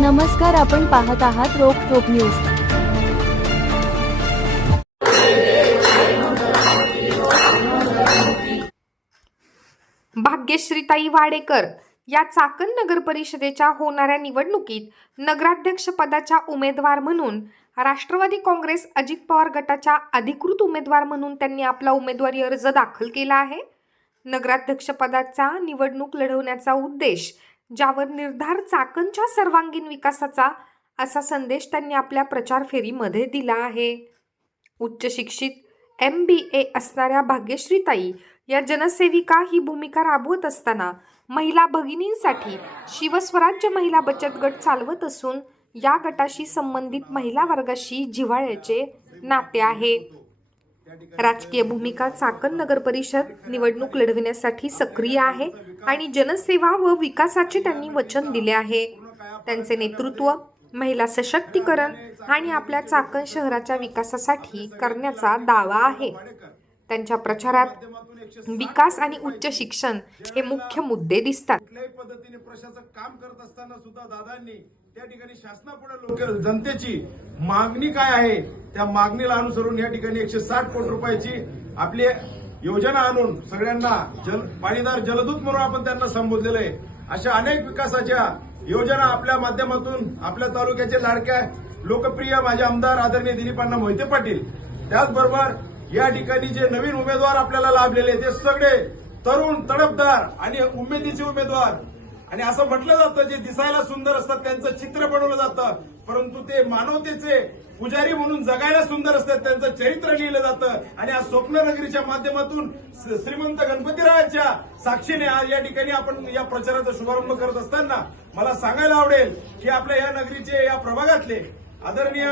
नमस्कार आपण पाहत आहात रोकठोक न्यूज. भाग्यश्रीताई वाडेकर या चाकण नगर परिषदेच्या होणाऱ्या निवडणुकीत नगराध्यक्ष पदाच्या उमेदवार म्हणून राष्ट्रवादी काँग्रेस अजित पवार गटाच्या अधिकृत उमेदवार म्हणून त्यांनी आपला उमेदवारी अर्ज दाखल केला आहे. नगराध्यक्षपदाचा निवडणूक लढवण्याचा उद्देश ज्यावर निर्धार चाकणच्या सर्वांगीण विकासाचा असा संदेश त्यांनी आपल्या प्रचार फेरीमध्ये दिला आहे. उच्च शिक्षित एम बी ए असणाऱ्या भाग्यश्रीताई या जनसेविका ही भूमिका राबवत असताना महिला भगिनींसाठी शिवस्वराज्य महिला बचत गट चालवत असून या गटाशी संबंधित महिला वर्गाशी जिव्हाळ्याचे नाते आहे. राजकीय भूमिका चाकण नगर परिषद निवडणूक लढविण्यासाठी सक्रिय आहे आणि जनसेवा व विकासाचे त्यांनी वचन दिले आहे. त्यांचे नेतृत्व महिला सशक्तीकरण आणि आपल्या चाकण शहराच्या विकासासाठी करण्याचा दावा आहे. त्यांच्या प्रचारात विकास आणि उच्च शिक्षण हे मुख्य मुद्दे दिसतात. पद्धतीने प्रशासक काम करत असताना सुद्धा दादांनी त्या ठिकाणी शासनापुढे लोक जनतेची मागणी काय आहे त्या मागणीला अनुसरून या ठिकाणी एकशे साठ कोटी रुपयाची आपली योजना आणून सगळ्यांना जल पाणीदार जलदूत म्हणून आपण त्यांना संबोधलेलं आहे. अशा अनेक विकासाच्या योजना आपल्या माध्यमातून आपल्या तालुक्याचे लाडक्या लोकप्रिय माझे आमदार आदरणीय दिलीपांना मोहिते पाटील त्याचबरोबर या ठिकाणी जे नवीन उमेदवार आपल्याला लाभलेले ते सगळे तरुण तडफदार आणि उमेदीचे उमेदवार आणि असं म्हटलं जातं जे दिसायला सुंदर असतात त्यांचं चित्र बनवलं जातं परंतु ते मानवतेचे पुजारी म्हणून जगायला सुंदर असतात त्यांचं चरित्र लिहिलं जातं. आणि आज स्वप्ननगरीच्या माध्यमातून श्रीमंत गणपतीरायाच्या साक्षीने आज या ठिकाणी आपण या प्रचाराचा शुभारंभ करत असताना मला सांगायला आवडेल की आपल्या या नगरीचे या प्रभागातले आदरणीय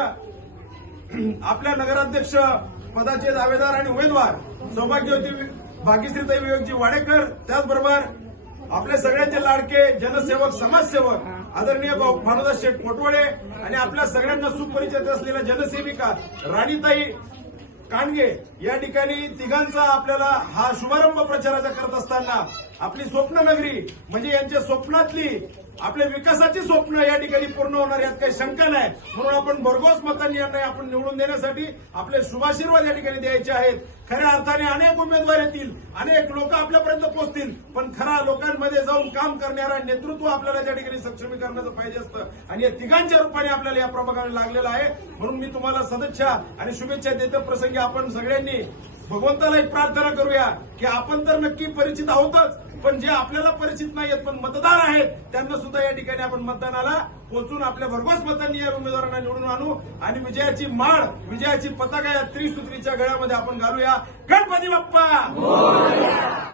आपल्या नगराध्यक्ष पदाचे दावेदार आणि उमेदवार सौभाग्यवती भाग्यश्रीताई विवेकजी वाडेकर त्याचबरोबर आपल्या सगळ्यांचे लाडके जनसेवक समाजसेवक आदरणीय भाऊ भानुदास शेठ पोटवडे आणि आपल्या सगळ्यांना सुपरिचित असलेल्या जनसेविका राणीताई कांडगे या ठिकाणी तिघांचा आपल्याला हा शुभारंभ प्रचाराचा करत असताना आपली स्वप्ननगरी म्हणजे यांच्या स्वप्नातली आपल्या विकासाची स्वप्न या ठिकाणी पूर्ण होणार यात काही शंका नाही. म्हणून आपण भरघोस मतांनी यांना आपण निवडून देण्यासाठी आपले शुभाशीर्वाद या ठिकाणी द्यायचे आहेत. खऱ्या अर्थाने अनेक उमेदवार येतील अनेक लोक आपल्यापर्यंत पोहोचतील पण खरा लोकांमध्ये जाऊन काम करणारा नेतृत्व आपल्याला त्या ठिकाणी सक्षमीकरणाचं पाहिजे असतं. आणि या तिघांच्या रूपाने आपल्याला या प्रभागाने लागलेला आहे. म्हणून मी तुम्हाला सदच्छा आणि शुभेच्छा देतो. प्रसंगी आपण सगळ्यांनी भगवंताला एक प्रार्थना करूया की आपण तर नक्की परिचित आहोतच पण जे आपल्याला परिचित नाहीत पण मतदार आहेत त्यांना सुद्धा या ठिकाणी आपण मतदानाला पोहोचून आपल्या भरघोस मतांनी या उमेदवारांना निवडून आणू. आणि विजयाची माळ विजयाची पताका या त्रिसूत्रीच्या गळ्यामध्ये आपण घालूया. गणपती बाप्पा!